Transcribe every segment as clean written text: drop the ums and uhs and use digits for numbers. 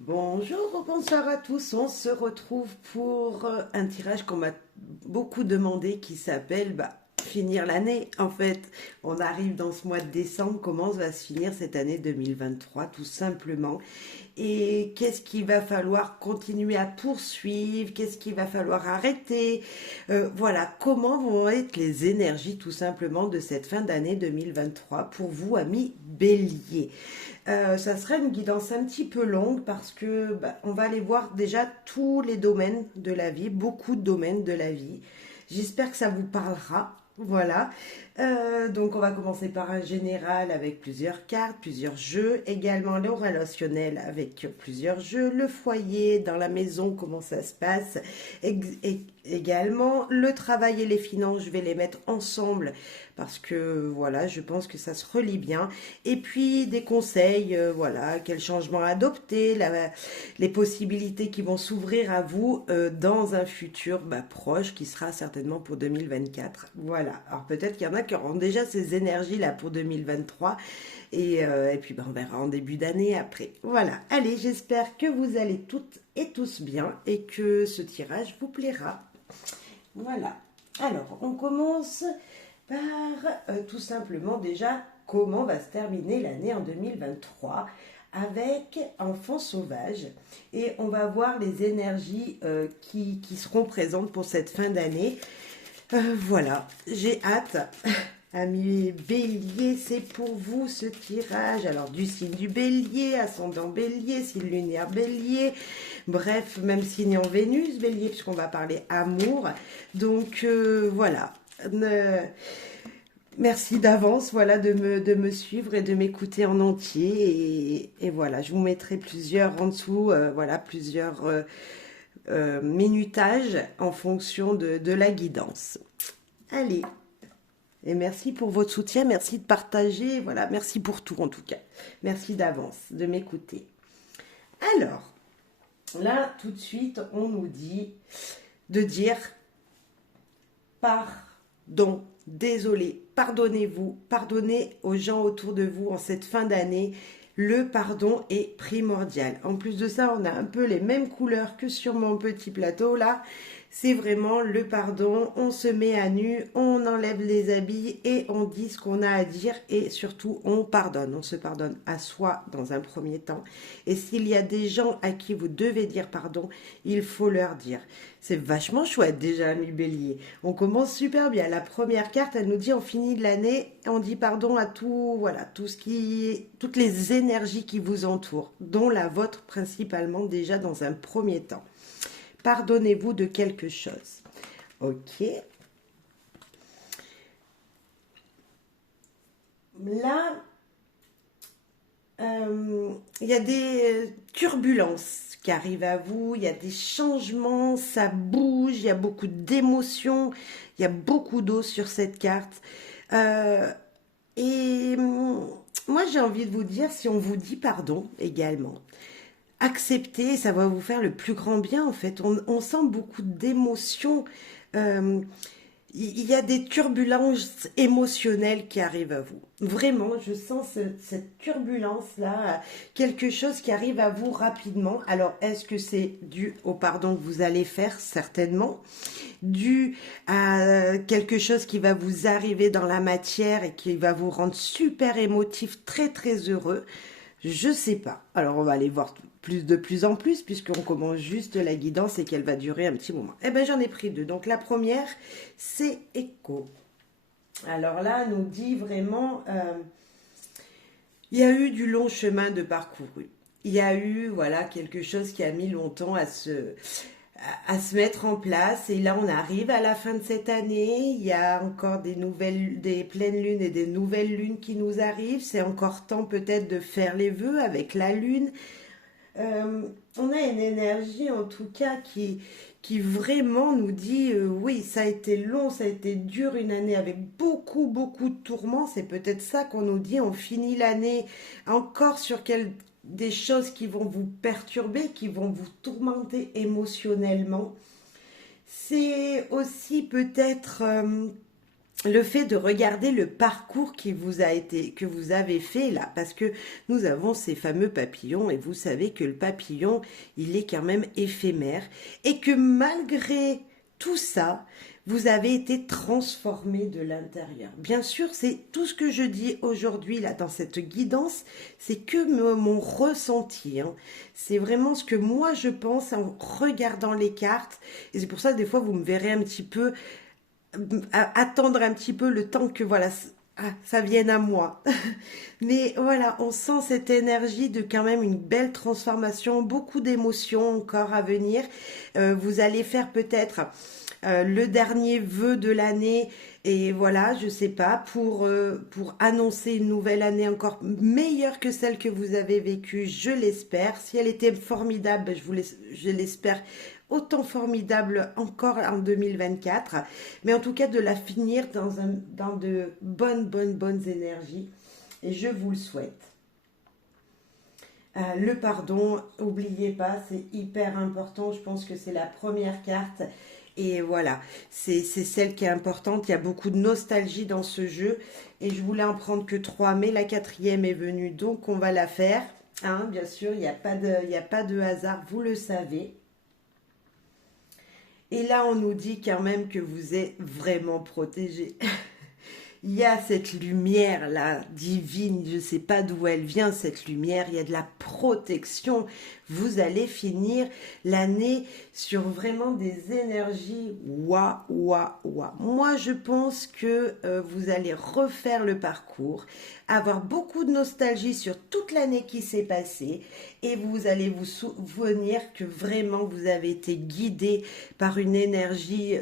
Bonjour, bonsoir à tous. On se retrouve pour un tirage qu'on m'a beaucoup demandé qui s'appelle finir l'année. En fait, on arrive dans ce mois de décembre. Comment va se finir cette année 2023 tout simplement? Et qu'est-ce qu'il va falloir continuer à poursuivre? Qu'est-ce qu'il va falloir arrêter? Voilà, comment vont être les énergies tout simplement de cette fin d'année 2023 pour vous, amis Bélier? Ça sera une guidance un petit peu longue parce que on va aller voir déjà tous les domaines de la vie, beaucoup de domaines de la vie. J'espère que ça vous parlera. Voilà. Donc on va commencer par un général avec plusieurs cartes, plusieurs jeux, également le relationnel avec plusieurs jeux, le foyer dans la maison, comment ça se passe, également le travail et les finances, je vais les mettre ensemble parce que voilà, je pense que ça se relie bien. Et puis des conseils, voilà, quel changement adopter, les possibilités qui vont s'ouvrir à vous dans un futur proche qui sera certainement pour 2024. Voilà, alors peut-être qu'il y en a qui auront déjà ces énergies là pour 2023 et puis on verra en début d'année après. Voilà, allez, j'espère que vous allez toutes et tous bien et que ce tirage vous plaira. Voilà, alors on commence par tout simplement déjà comment va se terminer l'année en 2023 avec Enfants sauvages et on va voir les énergies qui seront présentes pour cette fin d'année. Voilà, j'ai hâte. Amis Bélier, c'est pour vous ce tirage. Alors du signe du Bélier, ascendant Bélier, signe lunaire Bélier, bref, même signe en Vénus Bélier, puisqu'on va parler amour. Donc voilà. Merci d'avance, voilà, de me suivre et de m'écouter en entier. Et voilà, je vous mettrai plusieurs en dessous, voilà, plusieurs minutages en fonction de la guidance. Allez, et merci pour votre soutien, merci de partager, voilà, merci pour tout en tout cas. Merci d'avance de m'écouter. Alors, là, tout de suite, on nous dit de dire pardon, désolé, pardonnez-vous, pardonnez aux gens autour de vous en cette fin d'année. Le pardon est primordial. En plus de ça, on a un peu les mêmes couleurs que sur mon petit plateau là. C'est vraiment le pardon, on se met à nu, on enlève les habits et on dit ce qu'on a à dire et surtout on pardonne. On se pardonne à soi dans un premier temps. Et s'il y a des gens à qui vous devez dire pardon, il faut leur dire. C'est vachement chouette déjà, ami Bélier. On commence super bien. La première carte, elle nous dit on finit l'année, on dit pardon à tout, voilà, tout ce qui, toutes les énergies qui vous entourent, dont la vôtre principalement déjà dans un premier temps. Pardonnez-vous de quelque chose. Ok. Là, il y a des turbulences qui arrivent à vous, il y a des changements, ça bouge, il y a beaucoup d'émotions, il y a beaucoup d'eau sur cette carte. Euh, et moi, j'ai envie de vous dire, si on vous dit pardon également, acceptez, ça va vous faire le plus grand bien en fait. On sent beaucoup d'émotions. Euh, il y a des turbulences émotionnelles qui arrivent à vous. Vraiment, je sens cette turbulence-là, quelque chose qui arrive à vous rapidement. Alors, est-ce que c'est dû au pardon que vous allez faire? Certainement. Dû à quelque chose qui va vous arriver dans la matière et qui va vous rendre super émotif, très très heureux? Je sais pas. Alors, on va aller voir de plus en plus, puisqu'on commence juste la guidance et qu'elle va durer un petit moment. Eh bien, j'en ai pris deux. Donc, la première, c'est écho. Alors là, nous dit vraiment, il y a eu du long chemin de parcouru. Il y a eu, voilà, quelque chose qui a mis longtemps à se mettre en place. Et là, on arrive à la fin de cette année. Il y a encore des pleines lunes et des nouvelles lunes qui nous arrivent. C'est encore temps peut-être de faire les vœux avec la lune. On a une énergie en tout cas qui vraiment nous dit oui, ça a été long, ça a été dur, une année avec beaucoup, beaucoup de tourments. C'est peut-être ça qu'on nous dit. On finit l'année encore sur des choses qui vont vous perturber, qui vont vous tourmenter émotionnellement. C'est aussi peut-être le fait de regarder le parcours qui vous a été, que vous avez fait là, parce que nous avons ces fameux papillons et vous savez que le papillon, il est quand même éphémère et que malgré tout ça, vous avez été transformé de l'intérieur. Bien sûr, c'est tout ce que je dis aujourd'hui là dans cette guidance, c'est que mon ressenti, hein. C'est vraiment ce que moi je pense en regardant les cartes et c'est pour ça que des fois vous me verrez un petit peu attendre un petit peu le temps que voilà ça vienne à moi. Mais voilà, on sent cette énergie de quand même une belle transformation, beaucoup d'émotions encore à venir. Vous allez faire peut-être le dernier vœu de l'année et voilà, je sais pas, pour annoncer une nouvelle année encore meilleure que celle que vous avez vécue, je l'espère. Si elle était formidable, ben, je l'espère autant formidable encore en 2024, mais en tout cas de la finir dans de bonnes énergies, et je vous le souhaite. Le pardon, n'oubliez pas, c'est hyper important, je pense que c'est la première carte, et voilà, c'est celle qui est importante, il y a beaucoup de nostalgie dans ce jeu, et je voulais en prendre que 3, mais la quatrième est venue, donc on va la faire, hein, bien sûr, il y a pas de hasard, vous le savez. Et là, on nous dit quand même que vous êtes vraiment protégé. Il y a cette lumière là, divine, je ne sais pas d'où elle vient cette lumière, il y a de la protection. Vous allez finir l'année sur vraiment des énergies wa wa wa. Moi, je pense que vous allez refaire le parcours, avoir beaucoup de nostalgie sur toute l'année qui s'est passée et vous allez vous souvenir que vraiment vous avez été guidé par une énergie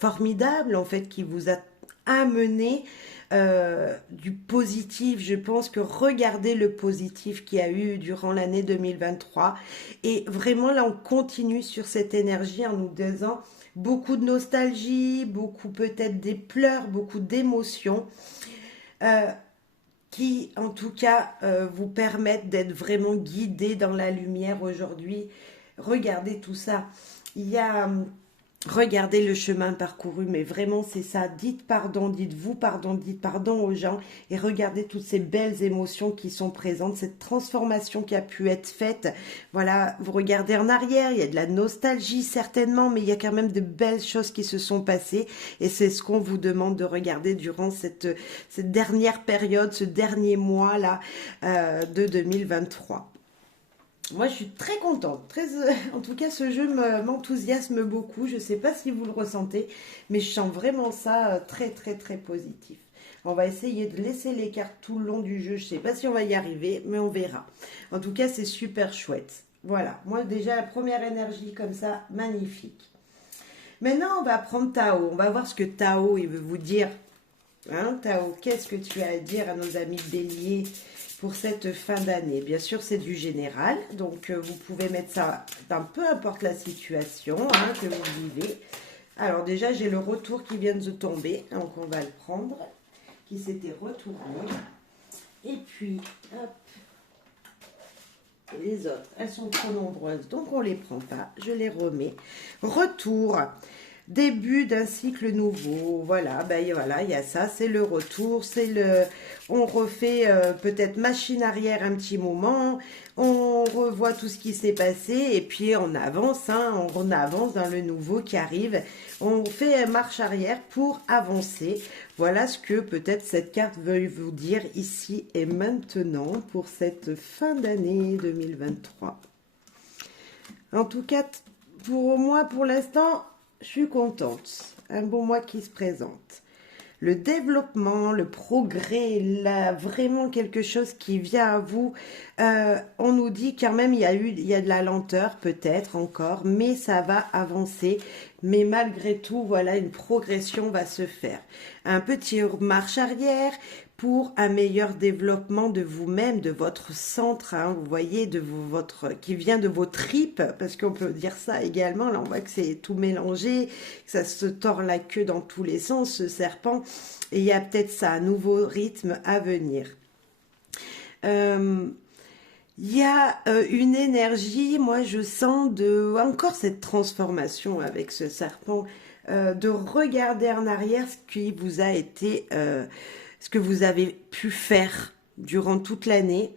formidable en fait qui vous a amener du positif. Je pense que regardez le positif qu'il y a eu durant l'année 2023. Et vraiment, là, on continue sur cette énergie en nous disant beaucoup de nostalgie, beaucoup peut-être des pleurs, beaucoup d'émotions. Euh, qui, en tout cas, vous permettent d'être vraiment guidés dans la lumière aujourd'hui. Regardez tout ça. Il y a regardez le chemin parcouru, mais vraiment c'est ça. Dites pardon aux gens et regardez toutes ces belles émotions qui sont présentes, cette transformation qui a pu être faite. Voilà, vous regardez en arrière, il y a de la nostalgie certainement, mais il y a quand même de belles choses qui se sont passées et c'est ce qu'on vous demande de regarder durant cette dernière période, ce dernier mois là de 2023. Moi, je suis très contente. En tout cas, ce jeu m'enthousiasme beaucoup. Je ne sais pas si vous le ressentez, mais je sens vraiment ça très positif. On va essayer de laisser les cartes tout le long du jeu. Je ne sais pas si on va y arriver, mais on verra. En tout cas, c'est super chouette. Voilà, moi déjà, la première énergie comme ça, magnifique. Maintenant, on va prendre Tao. On va voir ce que Tao il veut vous dire. Hein, Tao, qu'est-ce que tu as à dire à nos amis béliers pour cette fin d'année? Bien sûr, c'est du général, donc vous pouvez mettre ça dans peu importe la situation hein, que vous vivez. Alors déjà, j'ai le retour qui vient de tomber, donc on va le prendre, qui s'était retourné. Et puis, hop, les autres, elles sont trop nombreuses, donc on ne les prend pas, je les remets. Retour. Début d'un cycle nouveau, voilà, ben voilà, il y a ça, c'est le retour, on refait peut-être machine arrière un petit moment, on revoit tout ce qui s'est passé et puis on avance, hein, on avance dans le nouveau qui arrive, on fait marche arrière pour avancer. Voilà ce que peut-être cette carte veut vous dire ici et maintenant pour cette fin d'année 2023. En tout cas, pour moi, pour l'instant, je suis contente. Un bon mois qui se présente. Le développement, le progrès, là, vraiment quelque chose qui vient à vous. On nous dit quand même il y a de la lenteur peut-être encore, mais ça va avancer. Mais malgré tout, voilà, une progression va se faire. Un petit marche arrière pour un meilleur développement de vous-même, de votre centre, hein, vous voyez, qui vient de vos tripes, parce qu'on peut dire ça également, là on voit que c'est tout mélangé, que ça se tord la queue dans tous les sens, ce serpent, et il y a peut-être ça, un nouveau rythme à venir. Il y a une énergie, moi je sens encore cette transformation avec ce serpent, de regarder en arrière ce qui vous a été, ce que vous avez pu faire durant toute l'année.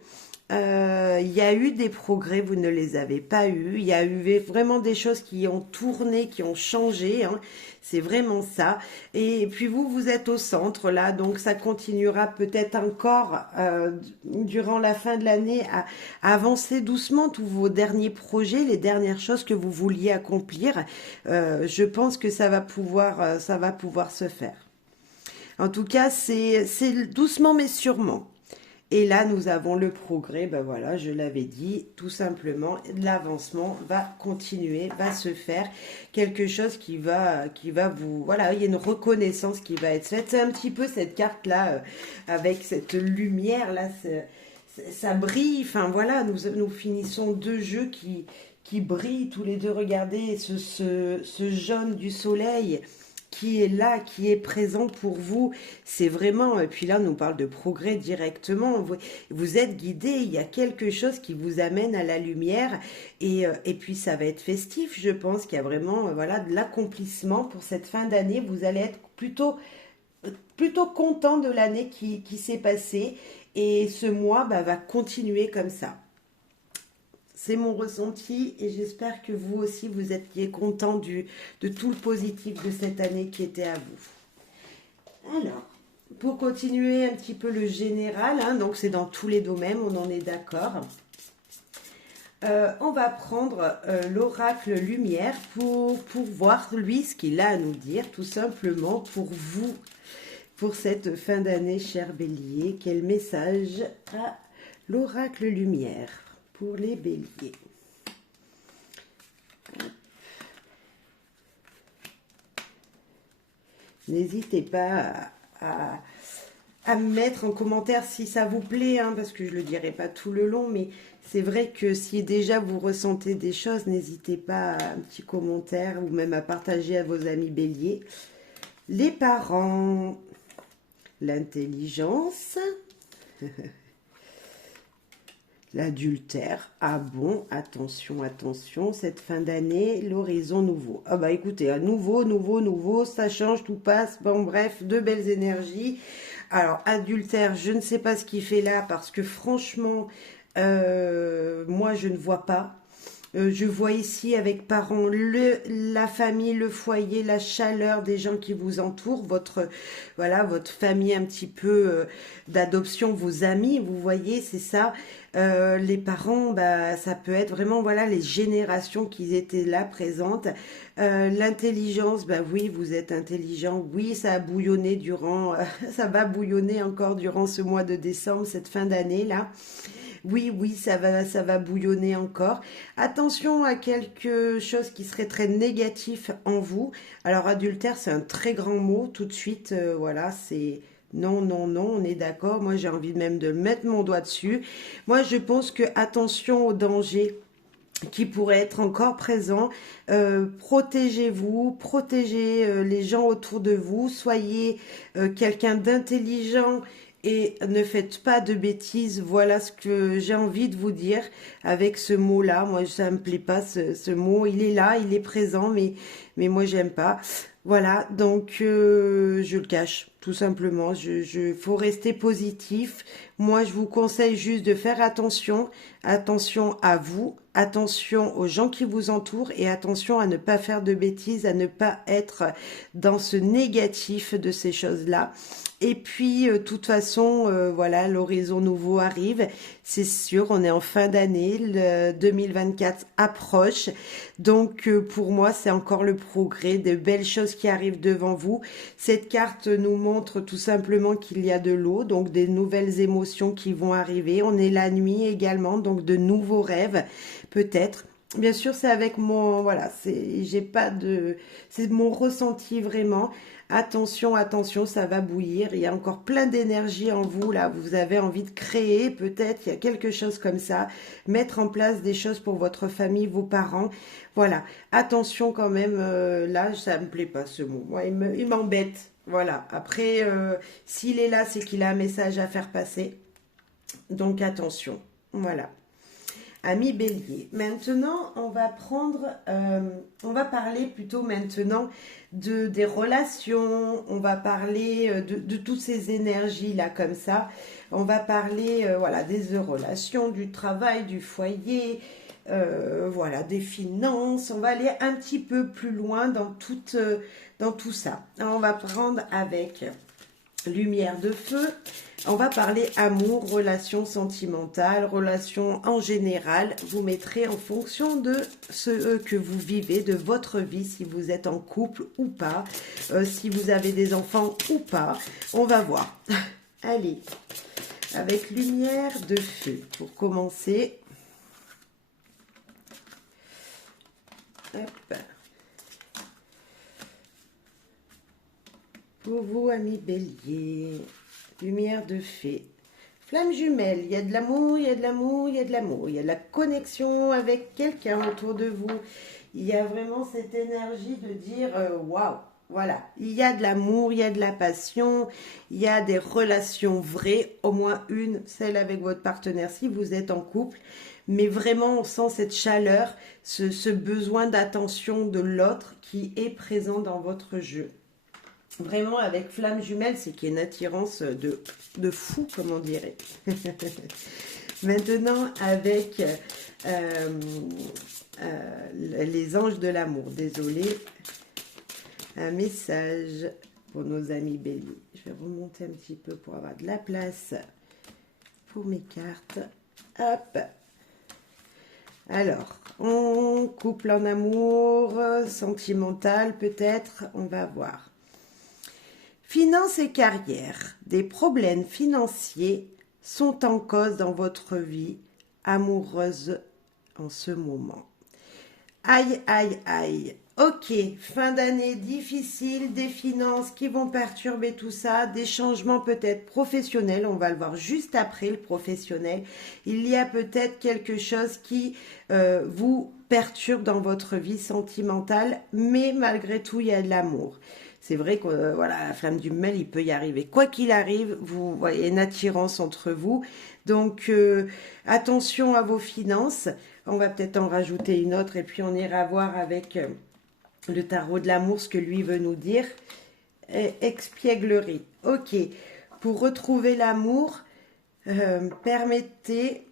Il y a eu des progrès, vous ne les avez pas eus. Il y a eu vraiment des choses qui ont tourné, qui ont changé, hein. C'est vraiment ça. Et puis vous, vous êtes au centre là, donc ça continuera peut-être encore durant la fin de l'année à avancer doucement tous vos derniers projets, les dernières choses que vous vouliez accomplir. Je pense que ça va pouvoir se faire. En tout cas, c'est doucement mais sûrement. Et là, nous avons le progrès, ben voilà, je l'avais dit, tout simplement, l'avancement va continuer, va se faire, quelque chose qui va vous, voilà, il y a une reconnaissance qui va être faite. C'est un petit peu cette carte-là, avec cette lumière-là, ça brille, enfin voilà, nous finissons deux jeux qui brillent tous les deux, regardez ce jaune du soleil qui est là, qui est présent pour vous. C'est vraiment, et puis là, on nous parle de progrès directement. Vous êtes guidé, il y a quelque chose qui vous amène à la lumière. Et puis, ça va être festif, je pense qu'il y a vraiment voilà, de l'accomplissement pour cette fin d'année. Vous allez être plutôt content de l'année qui s'est passée. Et ce mois bah, va continuer comme ça. C'est mon ressenti et j'espère que vous aussi vous étiez content de tout le positif de cette année qui était à vous. Alors, pour continuer un petit peu le général, hein, donc c'est dans tous les domaines, on en est d'accord. On va prendre l'oracle lumière pour voir lui ce qu'il a à nous dire, tout simplement pour vous, pour cette fin d'année, cher Bélier. Quel message a l'oracle lumière pour les béliers? N'hésitez pas à me mettre en commentaire si ça vous plaît, hein, parce que je ne le dirai pas tout le long, mais c'est vrai que si déjà vous ressentez des choses, n'hésitez pas à un petit commentaire ou même à partager à vos amis béliers. Les parents, l'intelligence, l'adultère. Ah bon, attention, attention, cette fin d'année, l'horizon nouveau. Ah bah écoutez, nouveau, ça change, tout passe. Bon bref, de belles énergies. Alors, adultère, je ne sais pas ce qu'il fait là parce que franchement, moi je ne vois pas. Je vois ici avec parents la famille, le foyer, la chaleur des gens qui vous entourent, voilà, votre famille un petit peu d'adoption, vos amis, vous voyez, c'est ça. Les parents, bah, ça peut être vraiment voilà les générations qui étaient là présentes. L'intelligence, bah oui, vous êtes intelligent. Oui, ça a bouillonné ça va bouillonner encore durant ce mois de décembre, cette fin d'année là. Oui, ça va bouillonner encore. Attention à quelque chose qui serait très négatif en vous. Alors, adultère, c'est un très grand mot. Tout de suite, voilà, c'est non, non, non, on est d'accord. Moi, j'ai envie même de mettre mon doigt dessus. Moi, je pense que attention aux dangers qui pourraient être encore présents. Protégez-vous, protégez les gens autour de vous. Soyez quelqu'un d'intelligent et ne faites pas de bêtises. Voilà ce que j'ai envie de vous dire avec ce mot-là. Moi, ça me plaît pas ce mot. Il est là, il est présent, mais moi, j'aime pas. Voilà, donc je le cache, tout simplement. Faut rester positif. Moi, je vous conseille juste de faire attention. Attention à vous, attention aux gens qui vous entourent et attention à ne pas faire de bêtises, à ne pas être dans ce négatif de ces choses-là. Et puis, de toute façon, voilà, l'horizon nouveau arrive. C'est sûr, on est en fin d'année, le 2024 approche. Donc, pour moi, c'est encore le progrès, de belles choses qui arrivent devant vous. Cette carte nous montre tout simplement qu'il y a de l'eau, donc des nouvelles émotions qui vont arriver. On est la nuit également, donc de nouveaux rêves, peut-être. Bien sûr, c'est avec mon, voilà, c'est mon ressenti vraiment. Attention, attention, ça va bouillir. Il y a encore plein d'énergie en vous, là. Vous avez envie de créer, peut-être, il y a quelque chose comme ça. Mettre en place des choses pour votre famille, vos parents. Voilà. Attention quand même, là, ça me plaît pas ce mot. Moi, il m'embête. Voilà. Après, s'il est là, c'est qu'il a un message à faire passer. Donc, attention. Voilà. Ami Bélier. Maintenant, on va parler plutôt maintenant des relations, on va parler de toutes ces énergies-là comme ça. On va parler voilà, des relations, du travail, du foyer, voilà, des finances. On va aller un petit peu plus loin dans tout ça. Alors, on va prendre avec lumière de feu. On va parler amour, relations sentimentales, relations en général. Vous mettrez en fonction de ce que vous vivez, de votre vie, si vous êtes en couple ou pas, si vous avez des enfants ou pas. On va voir. Allez, avec lumière de feu, pour commencer. Hop. Pour vous, amis Bélier, lumière de fée, flamme jumelle, il y a de l'amour, il y a de l'amour, il y a de l'amour, il y a de la connexion avec quelqu'un autour de vous. Il y a vraiment cette énergie de dire waouh, voilà, il y a de l'amour, il y a de la passion, il y a des relations vraies, au moins une, celle avec votre partenaire si vous êtes en couple. Mais vraiment, on sent cette chaleur, ce besoin d'attention de l'autre qui est présent dans votre jeu. Vraiment, avec flamme jumelle, c'est qu'il y a une attirance de fou, comme on dirait. Maintenant, avec les anges de l'amour. Désolé. Un message pour nos amis béliers. Je vais remonter un petit peu pour avoir de la place pour mes cartes. Hop. Alors, on couple en amour, sentimental peut-être, on va voir. Finances et carrière, des problèmes financiers sont en cause dans votre vie amoureuse en ce moment. Aïe, aïe, aïe. Ok, fin d'année difficile, des finances qui vont perturber tout ça, des changements peut-être professionnels, on va le voir juste après le professionnel. Il y a peut-être quelque chose qui vous perturbe dans votre vie sentimentale, mais malgré tout, il y a de l'amour. C'est vrai que voilà, la flamme du mêle, il peut y arriver. Quoi qu'il arrive, vous voyez une attirance entre vous. Donc, attention à vos finances. On va peut-être en rajouter une autre et puis on ira voir avec le tarot de l'amour ce que lui veut nous dire. Expièglerie. Ok. Pour retrouver l'amour, permettez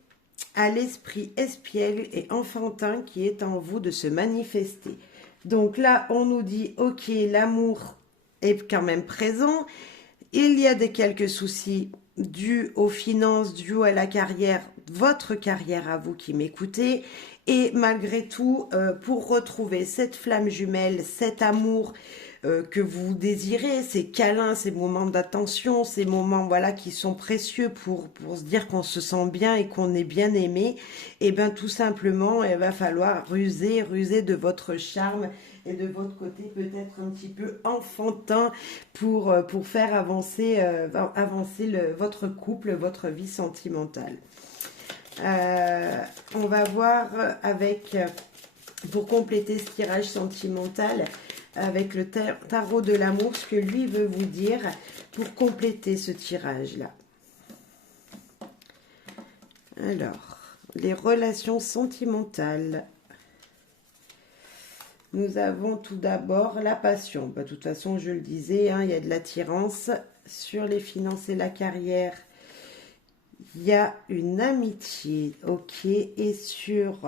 à l'esprit espiègle et enfantin qui est en vous de se manifester. Donc là, on nous dit, ok, l'amour est quand même présent. Il y a quelques soucis dus aux finances, dus à la carrière, votre carrière à vous qui m'écoutez. Et malgré tout, pour retrouver cette flamme jumelle, cet amour que vous désirez, ces câlins, ces moments d'attention, ces moments voilà qui sont précieux pour se dire qu'on se sent bien et qu'on est bien aimé, et bien tout simplement, il va falloir ruser de votre charme et de votre côté peut-être un petit peu enfantin pour faire avancer, votre couple, votre vie sentimentale. On va voir avec, pour compléter ce tirage sentimental, avec le tarot de l'amour, ce que lui veut vous dire pour compléter ce tirage-là. Alors, les relations sentimentales. Nous avons tout d'abord la passion. De toute façon, je le disais, il y a de l'attirance. Sur les finances et la carrière, il y a une amitié, ok. Et sur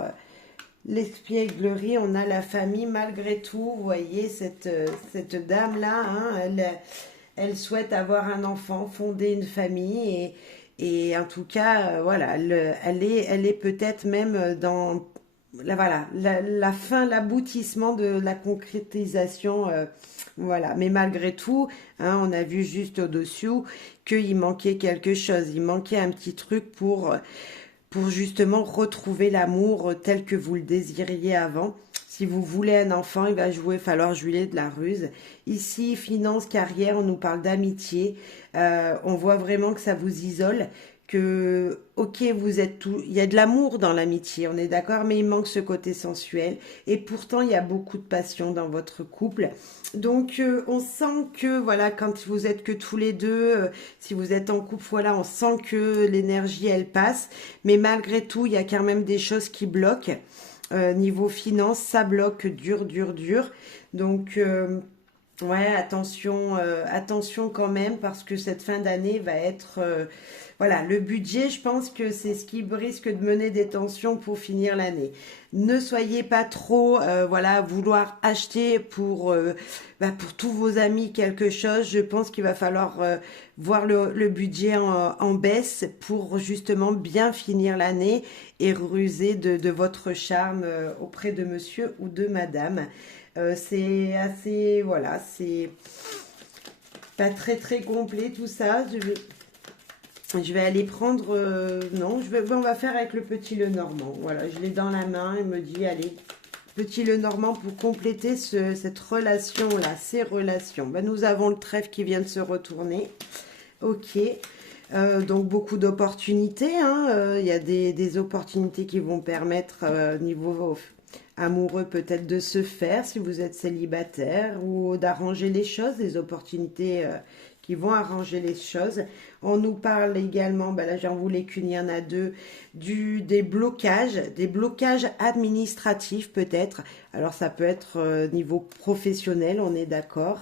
l'espièglerie, on a la famille. Malgré tout, vous voyez, cette dame-là, elle souhaite avoir un enfant, fonder une famille. Et en tout cas, voilà, elle est peut-être même dans... Voilà, la fin, l'aboutissement de la concrétisation, voilà. Mais malgré tout, on a vu juste au-dessus qu'il manquait quelque chose. Il manquait un petit truc pour justement retrouver l'amour tel que vous le désiriez avant. Si vous voulez un enfant, il va falloir jouer de la ruse. Ici, finance, carrière, on nous parle d'amitié. On voit vraiment que ça vous isole, que, ok, vous êtes tout, il y a de l'amour dans l'amitié, on est d'accord, mais il manque ce côté sensuel. Et pourtant, il y a beaucoup de passion dans votre couple. Donc, on sent que, voilà, quand vous êtes que tous les deux, si vous êtes en couple, voilà, on sent que l'énergie, elle passe. Mais malgré tout, il y a quand même des choses qui bloquent. Niveau finance, ça bloque dur, dur, dur. Donc, ouais, attention, attention quand même, parce que cette fin d'année va être, voilà, le budget, je pense que c'est ce qui risque de mener des tensions pour finir l'année. Ne soyez pas trop, voilà, vouloir acheter pour tous vos amis quelque chose. Je pense qu'il va falloir voir le budget en baisse pour justement bien finir l'année et ruser de votre charme auprès de monsieur ou de madame. C'est assez, voilà, c'est pas très très complet tout ça. Je vais aller prendre, non, on va faire avec le petit Lenormand. Voilà, je l'ai dans la main et me dit, allez, petit Lenormand pour compléter cette relation-là, ces relations. Ben, nous avons le trèfle qui vient de se retourner. Ok. Donc beaucoup d'opportunités, hein. Il y a des opportunités qui vont permettre niveau amoureux peut-être de se faire si vous êtes célibataire ou d'arranger les choses, des opportunités qui vont arranger les choses. On nous parle également, ben là j'en voulais qu'une, il y en a deux, des blocages administratifs peut-être. Alors ça peut être niveau professionnel, on est d'accord.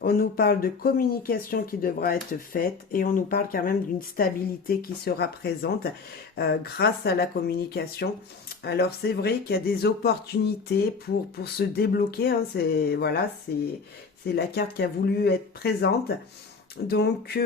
On nous parle de communication qui devra être faite et on nous parle quand même d'une stabilité qui sera présente grâce à la communication. Alors c'est vrai qu'il y a des opportunités pour se débloquer, hein, voilà, c'est la carte qui a voulu être présente. Donc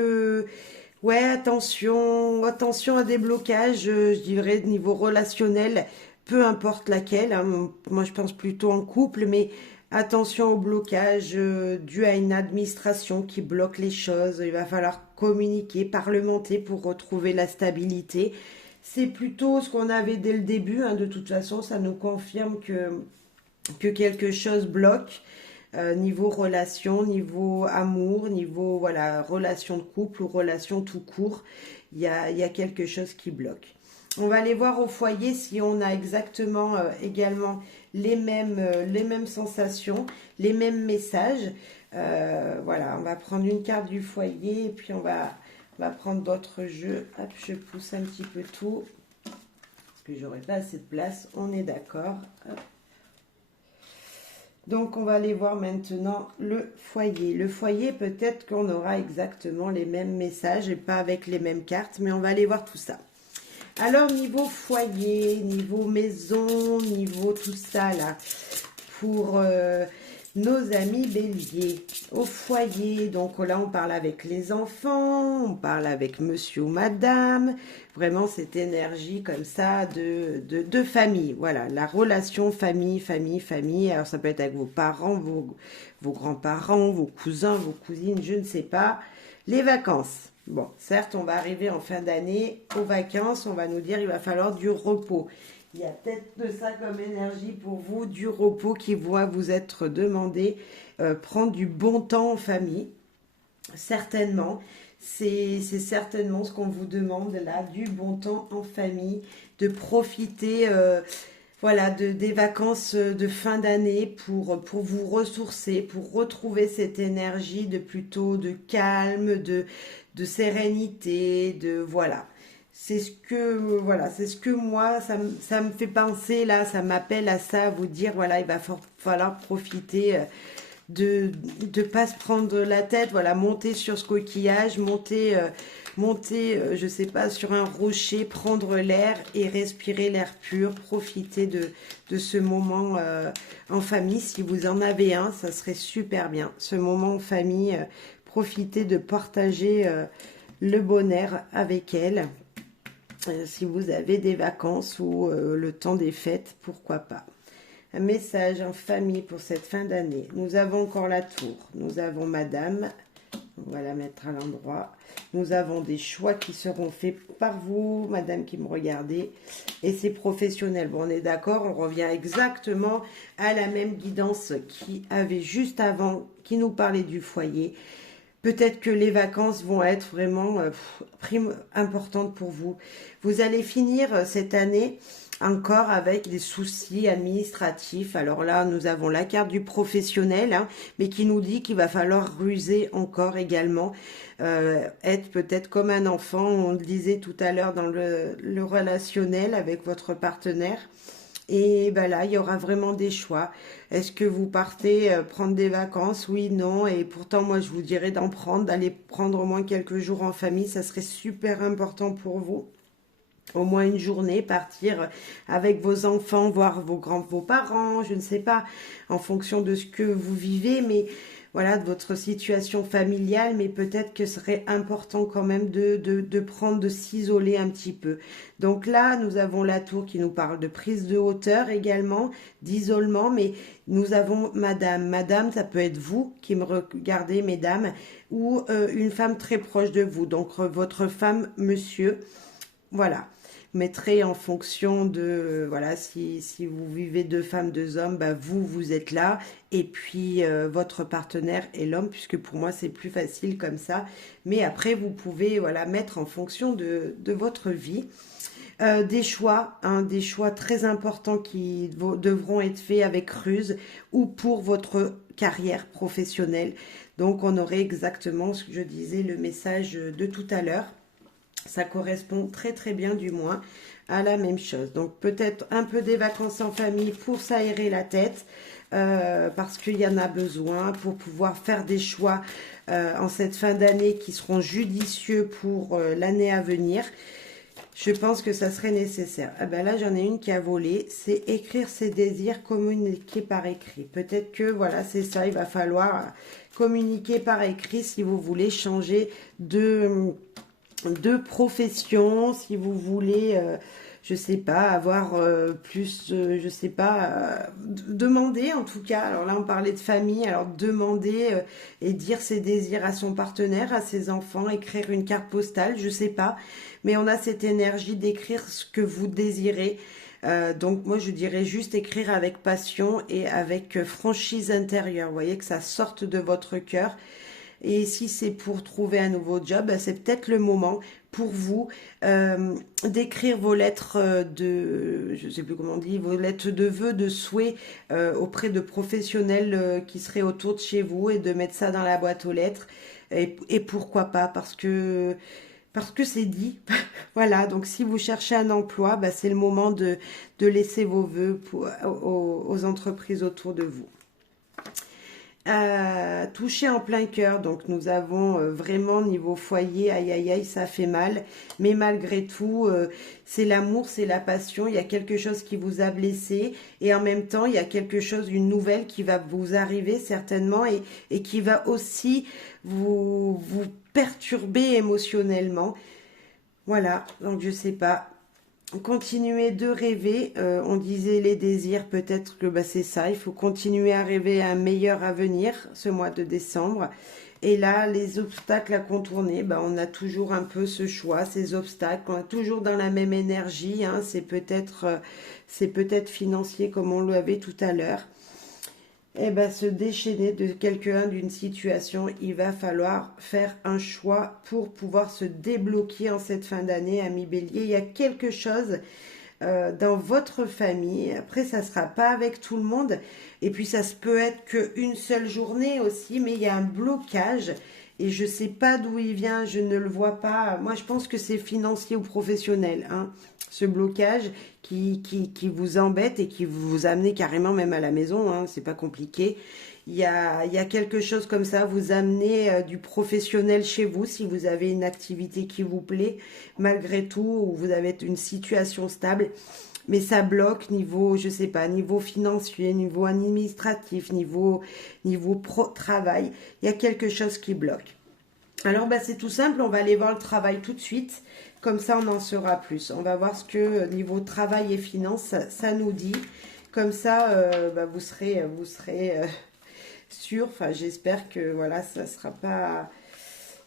ouais, attention à des blocages, je dirais de niveau relationnel, peu importe laquelle, hein. Moi je pense plutôt en couple, mais attention au blocage dû à une administration qui bloque les choses. Il va falloir communiquer, parlementer pour retrouver la stabilité. C'est plutôt ce qu'on avait dès le début, hein. De toute façon, ça nous confirme que quelque chose bloque. Niveau relation, niveau amour, niveau voilà, relation de couple ou relation tout court, il y a quelque chose qui bloque. On va aller voir au foyer si on a exactement également les mêmes sensations, les mêmes messages. Voilà, on va prendre une carte du foyer et puis on va prendre d'autres jeux. Hop, je pousse un petit peu tout parce que j'aurai pas assez de place. On est d'accord. Hop. Donc, on va aller voir maintenant le foyer. Le foyer, peut-être qu'on aura exactement les mêmes messages et pas avec les mêmes cartes, mais on va aller voir tout ça. Alors, niveau foyer, niveau maison, niveau tout ça, là, pour nos amis béliers, au foyer, donc là, on parle avec les enfants, on parle avec monsieur ou madame, vraiment cette énergie comme ça de famille, voilà, la relation famille, alors ça peut être avec vos parents, vos grands-parents, vos cousins, vos cousines, je ne sais pas, les vacances. Bon, certes, on va arriver en fin d'année aux vacances, on va nous dire il va falloir du repos. Il y a peut-être de ça comme énergie pour vous, du repos qui va vous être demandé, prendre du bon temps en famille, certainement. C'est certainement ce qu'on vous demande là, du bon temps en famille, de profiter voilà, des vacances de fin d'année pour vous ressourcer, pour retrouver cette énergie de plutôt de calme, de sérénité, de voilà. C'est ce que voilà, c'est ce que moi ça me fait penser là, ça m'appelle à ça, à vous dire voilà, il va falloir profiter de pas se prendre la tête, voilà, monter sur ce coquillage, monter je sais pas sur un rocher, prendre l'air et respirer l'air pur, profiter de ce moment en famille si vous en avez un, ça serait super bien. Ce moment en famille, profitez de partager le bonheur avec elle. Si vous avez des vacances ou le temps des fêtes, pourquoi pas. Un message en famille pour cette fin d'année. Nous avons encore la tour. Nous avons madame. On va la mettre à l'endroit. Nous avons des choix qui seront faits par vous, madame qui me regardez. Et c'est professionnel. Bon, on est d'accord, on revient exactement à la même guidance qui avait juste avant, qui nous parlait du foyer. Peut-être que les vacances vont être vraiment prime importante pour vous. Vous allez finir cette année encore avec des soucis administratifs. Alors là, nous avons la carte du professionnel, hein, mais qui nous dit qu'il va falloir ruser encore également. Être peut-être comme un enfant, on le disait tout à l'heure dans le relationnel avec votre partenaire. Et ben là, il y aura vraiment des choix. Est-ce que vous partez prendre des vacances? Oui, non. Et pourtant, moi, je vous dirais d'en prendre, d'aller prendre au moins quelques jours en famille. Ça serait super important pour vous. Au moins une journée, partir avec vos enfants, voir vos parents, je ne sais pas, en fonction de ce que vous vivez, mais voilà, de votre situation familiale, mais peut-être que ce serait important quand même de prendre, de s'isoler un petit peu. Donc là, nous avons la tour qui nous parle de prise de hauteur également, d'isolement, mais nous avons madame. Madame, ça peut être vous qui me regardez, mesdames, ou une femme très proche de vous, donc votre femme, monsieur. Voilà, mettrez en fonction de, voilà, si vous vivez deux femmes, deux hommes, bah vous, vous êtes là, et puis votre partenaire est l'homme, puisque pour moi c'est plus facile comme ça, mais après vous pouvez, voilà, mettre en fonction de votre vie. Des choix, hein, des choix très importants qui devront être faits avec ruse ou pour votre carrière professionnelle. Donc on aurait exactement ce que je disais, le message de tout à l'heure. Ça correspond très très bien du moins à la même chose. Donc peut-être un peu des vacances en famille pour s'aérer la tête, parce qu'il y en a besoin pour pouvoir faire des choix en cette fin d'année qui seront judicieux pour l'année à venir. Je pense que ça serait nécessaire. Ah ben là, j'en ai une qui a volé. C'est écrire ses désirs, communiquer par écrit. Peut-être que, voilà, c'est ça. Il va falloir communiquer par écrit si vous voulez changer de profession, si vous voulez, je sais pas, avoir plus, je sais pas, demander en tout cas. Alors là, on parlait de famille, alors demander et dire ses désirs à son partenaire, à ses enfants, écrire une carte postale, je sais pas. Mais on a cette énergie d'écrire ce que vous désirez. Donc moi je dirais juste écrire avec passion et avec franchise intérieure. Vous voyez que ça sorte de votre cœur. Et si c'est pour trouver un nouveau job, ben, c'est peut-être le moment pour vous d'écrire vos lettres je ne sais plus comment on dit, vos lettres de vœux, de souhaits auprès de professionnels qui seraient autour de chez vous et de mettre ça dans la boîte aux lettres. Et pourquoi pas, parce que c'est dit. Voilà, donc si vous cherchez un emploi, ben, c'est le moment de laisser vos vœux aux entreprises autour de vous. Touché en plein cœur, donc nous avons vraiment niveau foyer, aïe aïe aïe, ça fait mal, mais malgré tout, c'est l'amour, c'est la passion, il y a quelque chose qui vous a blessé, et en même temps, il y a quelque chose, une nouvelle qui va vous arriver certainement, et qui va aussi vous perturber émotionnellement. Voilà, donc je sais pas. Continuer de rêver, on disait les désirs, peut-être que bah, c'est ça, il faut continuer à rêver un meilleur avenir ce mois de décembre. Et là, les obstacles à contourner, bah, on a toujours un peu ce choix, ces obstacles, on est toujours dans la même énergie, hein, c'est peut-être financier comme on l'avait tout à l'heure. Eh ben, se déchaîner de quelqu'un, d'une situation, il va falloir faire un choix pour pouvoir se débloquer en cette fin d'année, ami Bélier. Il y a quelque chose dans votre famille. Après, ça ne sera pas avec tout le monde. Et puis, ça se peut être qu'une seule journée aussi, mais il y a un blocage. Et je ne sais pas d'où il vient, je ne le vois pas. Moi, je pense que c'est financier ou professionnel, hein, ce blocage qui vous embête et qui vous amène carrément même à la maison, hein, c'est pas compliqué. Il y a quelque chose comme ça, vous amenez du professionnel chez vous si vous avez une activité qui vous plaît, malgré tout, ou vous avez une situation stable, mais ça bloque niveau, je sais pas, niveau financier, niveau administratif, niveau travail, il y a quelque chose qui bloque. Alors bah, c'est tout simple, on va aller voir le travail tout de suite, comme ça on en saura plus. On va voir ce que niveau travail et finances, ça nous dit. Comme ça, bah, vous serez sûr, enfin j'espère que voilà, ça ne sera pas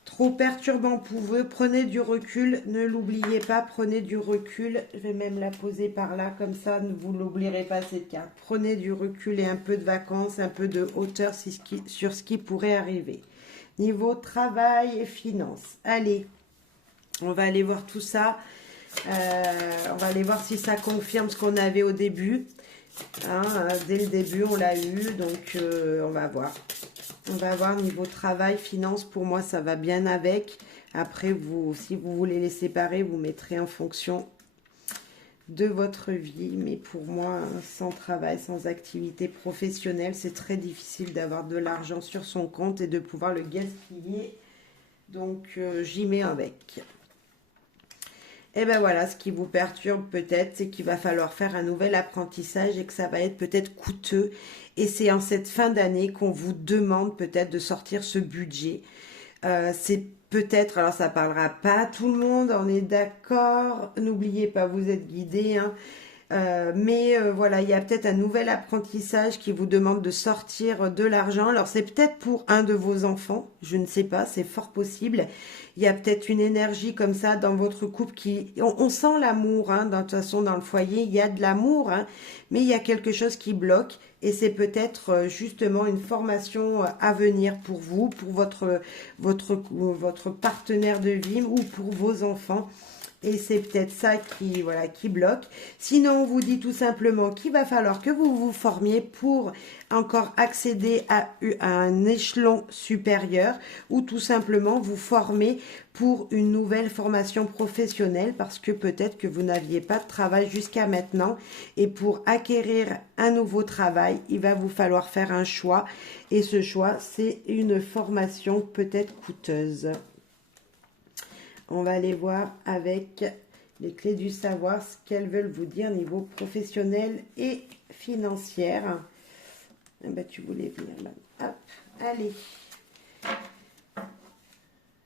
trop perturbant pour vous. Prenez du recul, ne l'oubliez pas, prenez du recul. Je vais même la poser par là, comme ça vous n'oublierez pas cette carte. Prenez du recul et un peu de vacances, un peu de hauteur sur ce qui pourrait arriver. niveau travail et finances. Allez, on va aller voir tout ça. On va aller voir si ça confirme ce qu'on avait au début. Hein, dès le début, on l'a eu, donc on va voir. On va voir niveau travail, finances, pour moi, ça va bien avec. Après, vous, si vous voulez les séparer, vous mettrez en fonction de votre vie. Mais pour moi, sans travail, sans activité professionnelle, c'est très difficile d'avoir de l'argent sur son compte et de pouvoir le gaspiller. Donc, j'y mets avec. Et ben voilà, ce qui vous perturbe peut-être, c'est qu'il va falloir faire un nouvel apprentissage et que ça va être peut-être coûteux. Et c'est en cette fin d'année qu'on vous demande peut-être de sortir ce budget. C'est peut-être, alors ça parlera pas à tout le monde, on est d'accord. N'oubliez pas, vous êtes guidés, hein. Voilà, il y a peut-être un nouvel apprentissage qui vous demande de sortir de l'argent. Alors c'est peut-être pour un de vos enfants, je ne sais pas, c'est fort possible. Il y a peut-être une énergie comme ça dans votre couple qui... On sent l'amour, hein, de toute façon dans le foyer, il y a de l'amour, hein, mais il y a quelque chose qui bloque. Et c'est peut-être justement une formation à venir pour vous, pour votre partenaire de vie ou pour vos enfants. Et c'est peut-être ça qui, voilà, qui bloque. Sinon, on vous dit tout simplement qu'il va falloir que vous vous formiez pour encore accéder à un échelon supérieur ou tout simplement vous former pour une nouvelle formation professionnelle parce que peut-être que vous n'aviez pas de travail jusqu'à maintenant et pour acquérir un nouveau travail, il va vous falloir faire un choix et ce choix, c'est une formation peut-être coûteuse. On va aller voir avec les clés du savoir ce qu'elles veulent vous dire niveau professionnel et financier. Eh ben, tu voulais venir là. Hop, allez.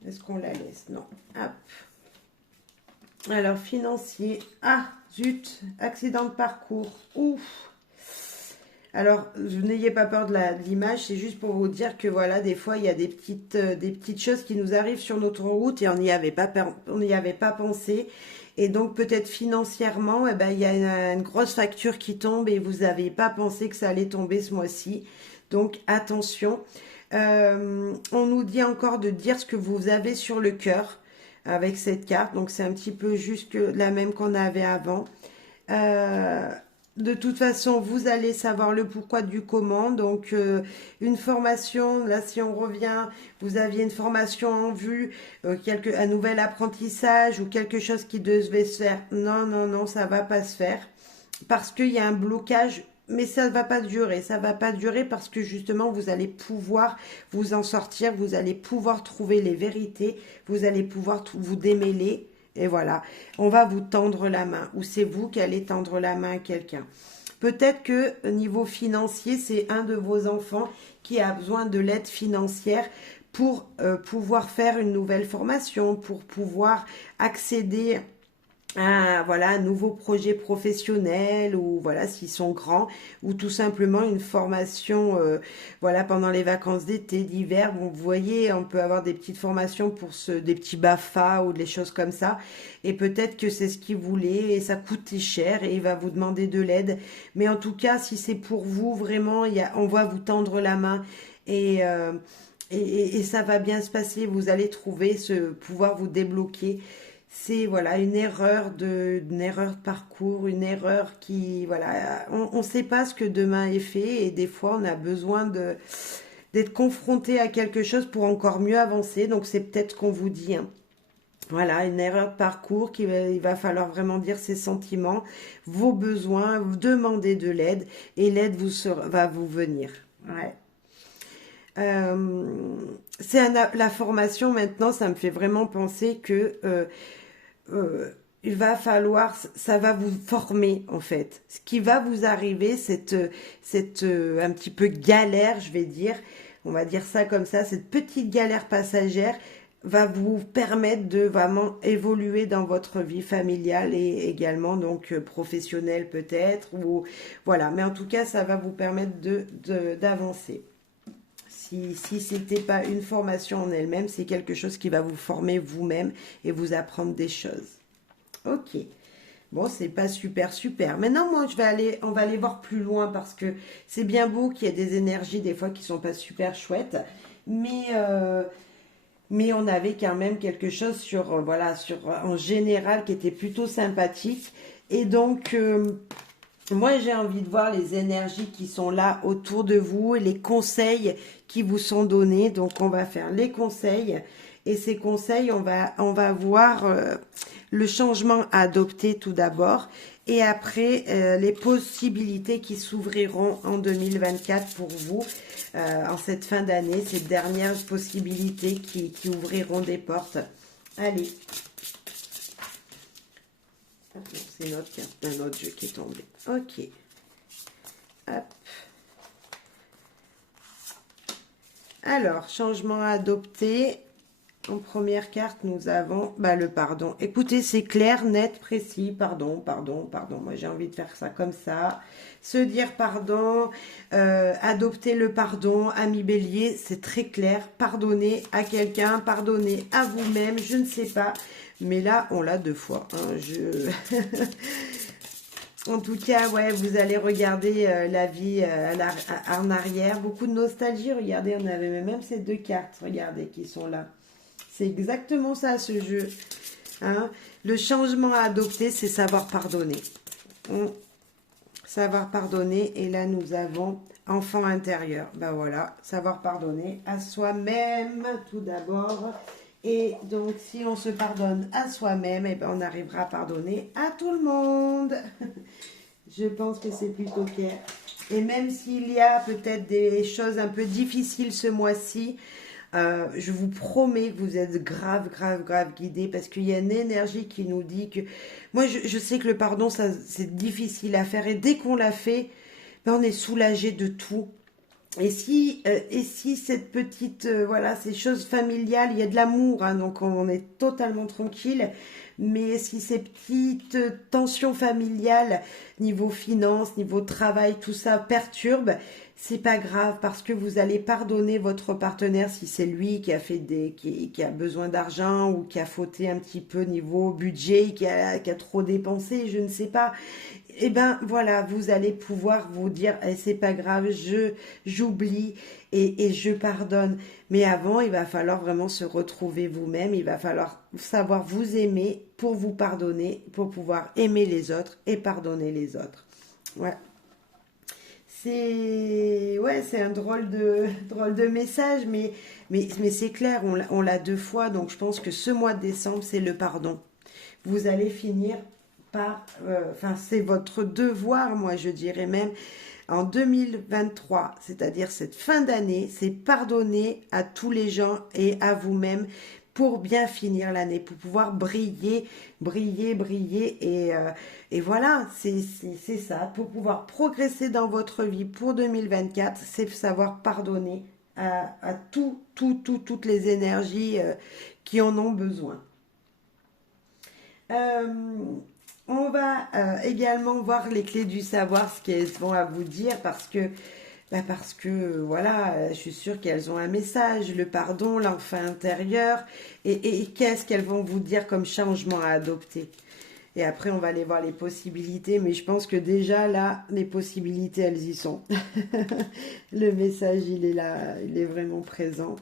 Est-ce qu'on la laisse? Non. Hop. Alors, financier. Ah, zut. Accident de parcours. Ouf. Alors, n'ayez pas peur de l'image, c'est juste pour vous dire que voilà, des fois, il y a des petites choses qui nous arrivent sur notre route et on n'y avait pas pensé. Et donc, peut-être financièrement, eh ben, il y a une grosse facture qui tombe et vous n'avez pas pensé que ça allait tomber ce mois-ci. Donc, attention. On nous dit encore de dire ce que vous avez sur le cœur avec cette carte. Donc, c'est un petit peu juste la même qu'on avait avant. De toute façon, vous allez savoir le pourquoi du comment. Donc, une formation, là, si on revient, vous aviez une formation en vue, un nouvel apprentissage ou quelque chose qui devait se faire. Non, non, non, ça va pas se faire. Parce qu'il y a un blocage, mais ça ne va pas durer. Ça va pas durer parce que justement, vous allez pouvoir vous en sortir, vous allez pouvoir trouver les vérités, vous allez pouvoir vous démêler. Et voilà, on va vous tendre la main. Ou c'est vous qui allez tendre la main à quelqu'un. Peut-être que niveau financier, c'est un de vos enfants qui a besoin de l'aide financière pour pouvoir faire une nouvelle formation, pour pouvoir accéder voilà, un nouveau projet professionnel ou voilà, s'ils sont grands ou tout simplement une formation voilà, pendant les vacances d'été, d'hiver. Bon, vous voyez, on peut avoir des petites formations pour des petits BAFA ou des choses comme ça et peut-être que c'est ce qu'il voulait et ça coûte cher et il va vous demander de l'aide. Mais en tout cas, si c'est pour vous, vraiment, on va vous tendre la main et ça va bien se passer. Vous allez pouvoir vous débloquer. C'est voilà une erreur de parcours, une erreur qui voilà, on ne sait pas ce que demain est fait et des fois on a besoin d'être confronté à quelque chose pour encore mieux avancer. Donc c'est peut-être ce qu'on vous dit, hein. Voilà, une erreur de parcours il va falloir vraiment dire ses sentiments, vos besoins, vous demander de l'aide et l'aide va vous venir. Ouais. La formation maintenant, ça me fait vraiment penser que il va falloir, ça va vous former en fait. Ce qui va vous arriver, cette un petit peu galère, je vais dire, on va dire ça comme ça, cette petite galère passagère va vous permettre de vraiment évoluer dans votre vie familiale et également donc professionnelle peut-être ou voilà. Mais en tout cas, ça va vous permettre d'avancer. Si ce n'était pas une formation en elle-même, c'est quelque chose qui va vous former vous-même et vous apprendre des choses. Ok. Bon, c'est pas super. Maintenant, moi, on va aller voir plus loin parce que c'est bien beau qu'il y ait des énergies des fois qui sont pas super chouettes. Mais mais on avait quand même quelque chose sur, voilà, en général qui était plutôt sympathique. Et donc, moi, j'ai envie de voir les énergies qui sont là autour de vous et les conseils qui vous sont donnés. Donc, on va faire les conseils. Et ces conseils, on va voir le changement à adopter tout d'abord. Et après, les possibilités qui s'ouvriront en 2024 pour vous, en cette fin d'année, ces dernières possibilités qui ouvriront des portes. Allez. Ah non, c'est notre carte d'un autre jeu qui est tombé. Ok. Hop. Alors, changement à adopter. En première carte, nous avons le pardon. Écoutez, c'est clair, net, précis. Pardon, pardon, pardon. Moi, j'ai envie de faire ça comme ça. Se dire pardon, adopter le pardon, ami bélier, c'est très clair. Pardonner à quelqu'un, pardonner à vous-même, je ne sais pas. Mais là, on l'a 2 fois. Hein, En tout cas, ouais, vous allez regarder la vie en arrière. Beaucoup de nostalgie. Regardez, on avait même ces 2 cartes, regardez, qui sont là. C'est exactement ça, ce jeu. Hein. Le changement à adopter, c'est savoir pardonner. Savoir pardonner. Et là, nous avons enfant intérieur. Ben voilà, savoir pardonner à soi-même, tout d'abord. Et donc, si on se pardonne à soi-même, eh ben, on arrivera à pardonner à tout le monde. Je pense que c'est plutôt clair. Et même s'il y a peut-être des choses un peu difficiles ce mois-ci, je vous promets que vous êtes grave, grave, grave guidé parce qu'il y a une énergie qui nous dit que... Moi, je sais que le pardon, ça, c'est difficile à faire. Et dès qu'on l'a fait, ben, on est soulagé de tout. Et si cette petite, voilà, ces choses familiales, il y a de l'amour, hein, donc on est totalement tranquille. Mais si ces petites tensions familiales, niveau finance, niveau travail, tout ça perturbe, c'est pas grave parce que vous allez pardonner votre partenaire si c'est lui qui a fait qui a besoin d'argent ou qui a fauté un petit peu niveau budget, qui a trop dépensé, je ne sais pas. Eh ben voilà, vous allez pouvoir vous dire c'est pas grave, j'oublie et je pardonne. Mais avant, il va falloir vraiment se retrouver vous-même, il va falloir savoir vous aimer pour vous pardonner, pour pouvoir aimer les autres et pardonner les autres. Ouais. C'est un drôle de message, mais c'est clair, on l'a 2 fois, donc je pense que ce mois de décembre, c'est le pardon. Vous allez finir par, enfin, c'est votre devoir, moi je dirais même, en 2023, c'est-à-dire cette fin d'année, c'est pardonner à tous les gens et à vous-même pour bien finir l'année, pour pouvoir briller, briller, briller. Et voilà, c'est ça. Pour pouvoir progresser dans votre vie pour 2024, c'est savoir pardonner à toutes les énergies qui en ont besoin. Euh, on va également voir les clés du savoir, ce qu'elles vont à vous dire, parce que voilà, je suis sûre qu'elles ont un message, le pardon, l'enfant intérieur, et qu'est-ce qu'elles vont vous dire comme changement à adopter. Et après, on va aller voir les possibilités, mais je pense que déjà là, les possibilités, elles y sont. Le message, il est là, il est vraiment présent.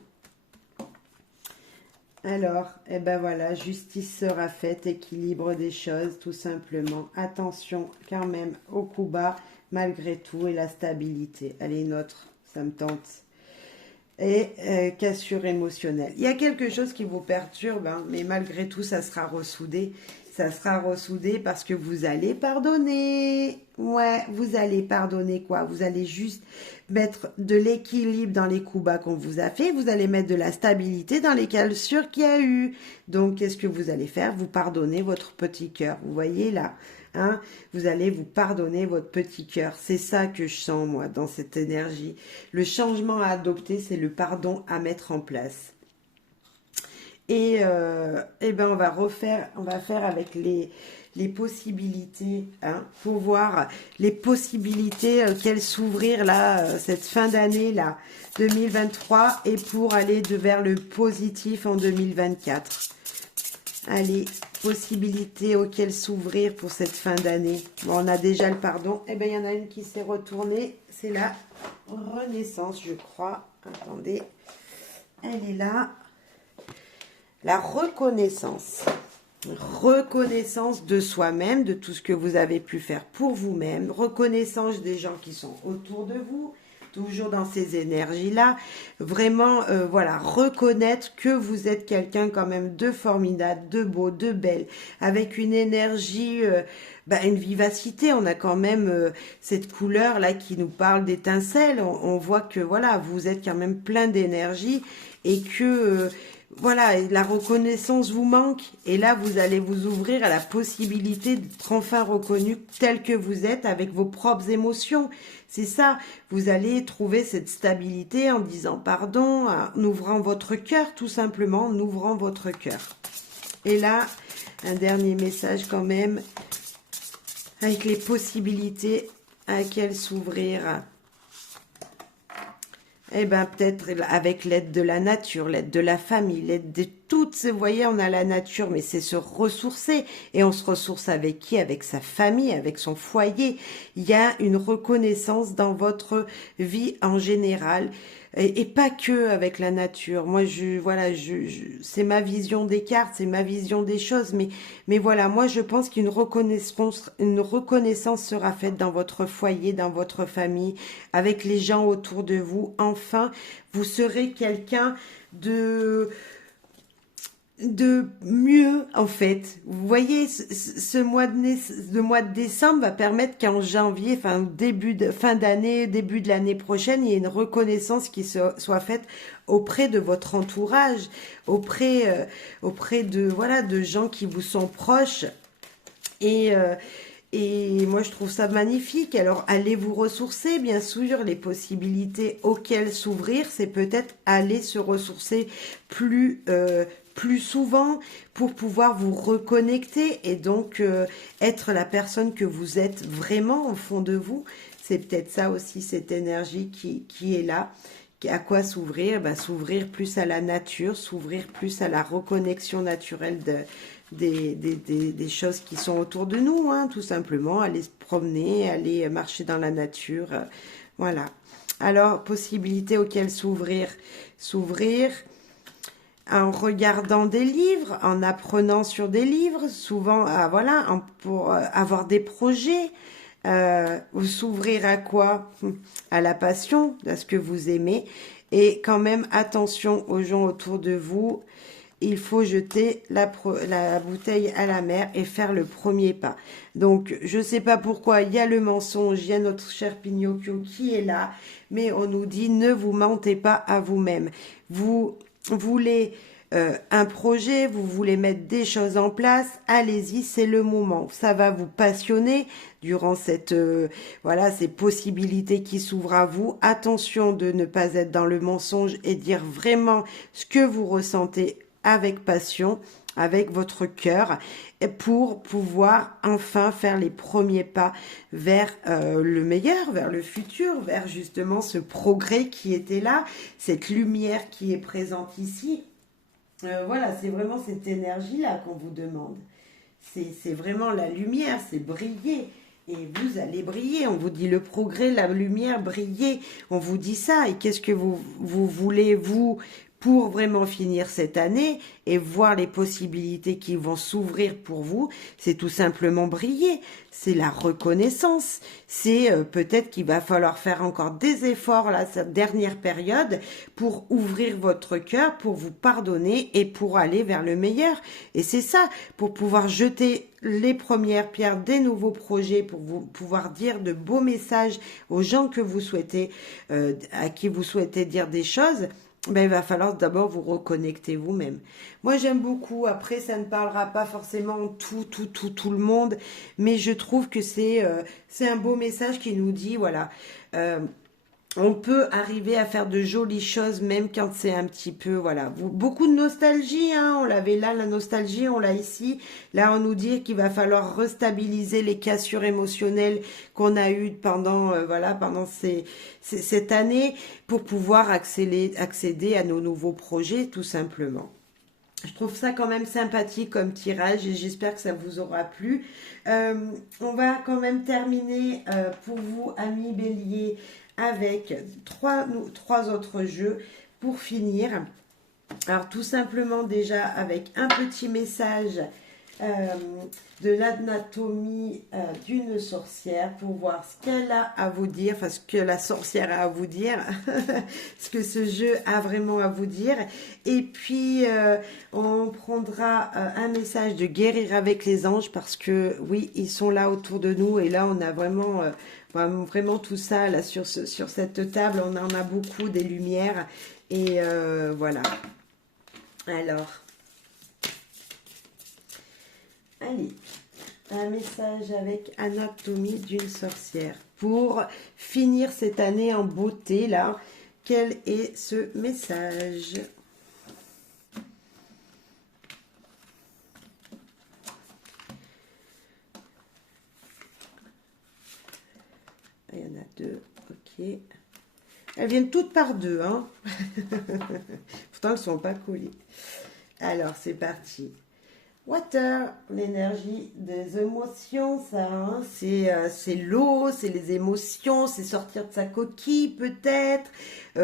Alors, eh ben voilà, justice sera faite, équilibre des choses, tout simplement. Attention quand même au coup bas, malgré tout, et la stabilité. Elle est neutre, ça me tente. Et cassure émotionnelle. Il y a quelque chose qui vous perturbe, hein, mais malgré tout, ça sera ressoudé. Ça sera ressoudé parce que vous allez pardonner. Ouais, vous allez pardonner quoi? Vous allez juste mettre de l'équilibre dans les coups bas qu'on vous a fait. Vous allez mettre de la stabilité dans les cassures qu'il y a eu. Donc, qu'est-ce que vous allez faire? Vous pardonnez votre petit cœur. Vous voyez là, hein? Vous allez vous pardonner votre petit cœur. C'est ça que je sens, moi, dans cette énergie. Le changement à adopter, c'est le pardon à mettre en place. Et ben on va faire avec les possibilités, hein, pour voir les possibilités qu'elles s'ouvrir là, cette fin d'année là, 2023, et pour aller vers le positif en 2024. Allez, possibilités auxquelles s'ouvrir pour cette fin d'année. Bon, on a déjà le pardon. Eh bien, il y en a une qui s'est retournée. C'est la Renaissance, je crois. Attendez. Elle est là. La reconnaissance. Reconnaissance de soi-même, de tout ce que vous avez pu faire pour vous-même. Reconnaissance des gens qui sont autour de vous. Toujours dans ces énergies-là. Vraiment, voilà, reconnaître que vous êtes quelqu'un quand même de formidable, de beau, de belle, avec une énergie, une vivacité. On a quand même cette couleur-là qui nous parle d'étincelles. On voit que, voilà, vous êtes quand même plein d'énergie et que... voilà, la reconnaissance vous manque et là vous allez vous ouvrir à la possibilité d'être enfin reconnu tel que vous êtes avec vos propres émotions. C'est ça, vous allez trouver cette stabilité en disant pardon, en ouvrant votre cœur, tout simplement, en ouvrant votre cœur. Et là, un dernier message quand même, avec les possibilités à laquelle s'ouvrir. Eh bien, peut-être avec l'aide de la nature, l'aide de la famille, l'aide de toutes. Vous voyez, on a la nature, mais c'est se ressourcer. Et on se ressource avec qui? Avec sa famille, avec son foyer. Il y a une reconnaissance dans votre vie en général. Et pas que avec la nature. Moi, c'est ma vision des cartes, c'est ma vision des choses. Mais voilà, moi, je pense qu'une reconnaissance sera faite dans votre foyer, dans votre famille, avec les gens autour de vous. Enfin, vous serez quelqu'un de mieux en fait. Vous voyez, ce mois de décembre va permettre qu'en janvier, fin d'année, début de l'année prochaine, il y ait une reconnaissance qui soit faite auprès de votre entourage, auprès de voilà de gens qui vous sont proches et moi, je trouve ça magnifique. Alors, allez vous ressourcer, bien sûr. Les possibilités auxquelles s'ouvrir, c'est peut-être aller se ressourcer plus souvent pour pouvoir vous reconnecter et donc être la personne que vous êtes vraiment au fond de vous. C'est peut-être ça aussi, cette énergie qui est là. À quoi s'ouvrir? S'ouvrir plus à la nature, s'ouvrir plus à la reconnexion naturelle des choses qui sont autour de nous, hein, tout simplement, aller se promener, aller marcher dans la nature, voilà. Alors, possibilités auxquelles s'ouvrir en regardant des livres, en apprenant sur des livres, souvent, pour avoir des projets, s'ouvrir à quoi? À la passion, à ce que vous aimez, et quand même, attention aux gens autour de vous. Il faut jeter la bouteille à la mer et faire le premier pas. Donc, je ne sais pas pourquoi, il y a le mensonge, il y a notre cher Pinocchio qui est là, mais on nous dit, ne vous mentez pas à vous-même. Vous voulez un projet, vous voulez mettre des choses en place, allez-y, c'est le moment. Ça va vous passionner durant ces possibilités qui s'ouvrent à vous. Attention de ne pas être dans le mensonge et dire vraiment ce que vous ressentez avec passion, avec votre cœur, pour pouvoir enfin faire les premiers pas vers le meilleur, vers le futur, vers justement ce progrès qui était là, cette lumière qui est présente ici. Voilà, c'est vraiment cette énergie-là qu'on vous demande. C'est vraiment la lumière, c'est briller. Et vous allez briller. On vous dit le progrès, la lumière, briller. On vous dit ça. Et qu'est-ce que vous voulez, vous, pour vraiment finir cette année et voir les possibilités qui vont s'ouvrir pour vous? C'est tout simplement briller. C'est la reconnaissance. C'est peut-être qu'il va falloir faire encore des efforts là, cette dernière période pour ouvrir votre cœur, pour vous pardonner et pour aller vers le meilleur. Et c'est ça, pour pouvoir jeter les premières pierres des nouveaux projets, pour vous pouvoir dire de beaux messages aux gens que vous souhaitez, à qui vous souhaitez dire des choses. Il va falloir d'abord vous reconnecter vous-même. Moi, j'aime beaucoup. Après, ça ne parlera pas forcément tout le monde, mais je trouve que c'est un beau message qui nous dit, voilà, on peut arriver à faire de jolies choses même quand c'est un petit peu, voilà, beaucoup de nostalgie, hein, on l'avait là, la nostalgie, on l'a ici. Là, on nous dit qu'il va falloir restabiliser les cassures émotionnelles qu'on a eues pendant cette année pour pouvoir accéder à nos nouveaux projets, tout simplement. Je trouve ça quand même sympathique comme tirage et j'espère que ça vous aura plu. On va quand même terminer pour vous, amis Bélier, avec trois autres jeux pour finir. Alors tout simplement déjà avec un petit message euh, de l'anatomie d'une sorcière pour voir ce qu'elle a à vous dire, enfin ce que la sorcière a à vous dire, ce que ce jeu a vraiment à vous dire. Et puis on prendra un message de guérir avec les anges parce que oui, ils sont là autour de nous et là on a vraiment... vraiment tout ça là sur cette table, on en a beaucoup des lumières et voilà. Alors, allez, un message avec anatomie d'une sorcière. Pour finir cette année en beauté, là, quel est ce message? Il y en a deux, ok. Elles viennent toutes par deux, hein. Pourtant, elles ne sont pas collées. Alors, c'est parti. Water, l'énergie des émotions, ça, hein, c'est l'eau, c'est les émotions, c'est sortir de sa coquille peut-être,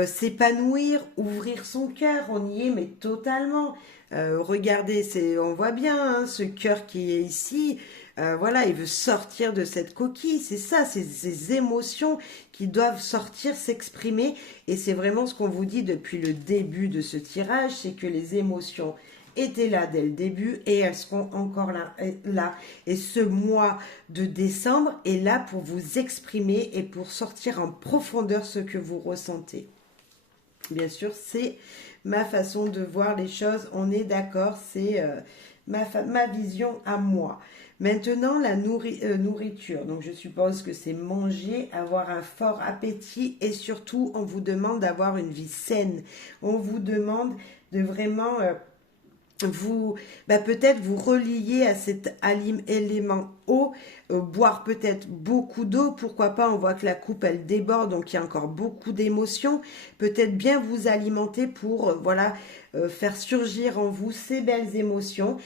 s'épanouir, ouvrir son cœur, on y est mais totalement. Regardez, on voit bien hein, ce cœur qui est ici, voilà, il veut sortir de cette coquille, c'est ça, c'est ces émotions qui doivent sortir, s'exprimer, et c'est vraiment ce qu'on vous dit depuis le début de ce tirage, c'est que les émotions étaient là dès le début et elles seront encore là. Et ce mois de décembre est là pour vous exprimer et pour sortir en profondeur ce que vous ressentez. Bien sûr, c'est ma façon de voir les choses, on est d'accord, c'est ma vision à moi. Maintenant, la nourriture. Donc, je suppose que c'est manger, avoir un fort appétit et surtout, on vous demande d'avoir une vie saine. On vous demande de vraiment vous peut-être vous relier à cet élément eau, boire peut-être beaucoup d'eau, pourquoi pas, on voit que la coupe elle déborde donc il y a encore beaucoup d'émotions, peut-être bien vous alimenter pour voilà faire surgir en vous ces belles émotions.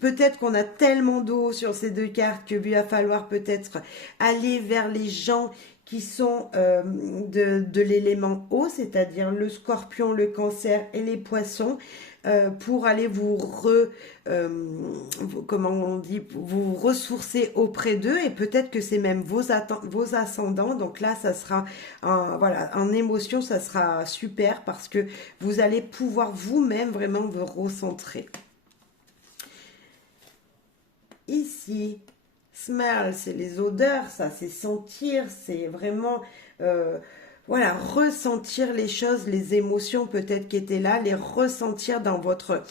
Peut-être qu'on a tellement d'eau sur ces deux cartes qu'il va falloir peut-être aller vers les gens qui sont de l'élément eau, c'est-à-dire le scorpion, le cancer et les poissons, pour aller comment on dit, vous ressourcer auprès d'eux et peut-être que c'est même vos ascendants. Donc là, ça sera voilà, en émotion, ça sera super parce que vous allez pouvoir vous-même vraiment vous recentrer. Ici, smell, c'est les odeurs, ça, c'est sentir, c'est vraiment, voilà, ressentir les choses, les émotions peut-être qui étaient là, les ressentir dans votre,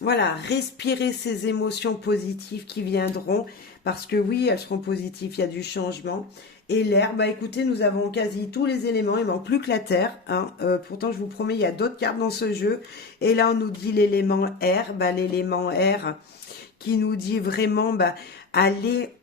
voilà, respirer ces émotions positives qui viendront, parce que oui, elles seront positives, il y a du changement. Et l'air, bah écoutez, nous avons quasi tous les éléments, il manque plus que la terre. Hein. Pourtant, je vous promets, il y a d'autres cartes dans ce jeu. Et là, on nous dit l'élément air, bah l'élément air qui nous dit vraiment allez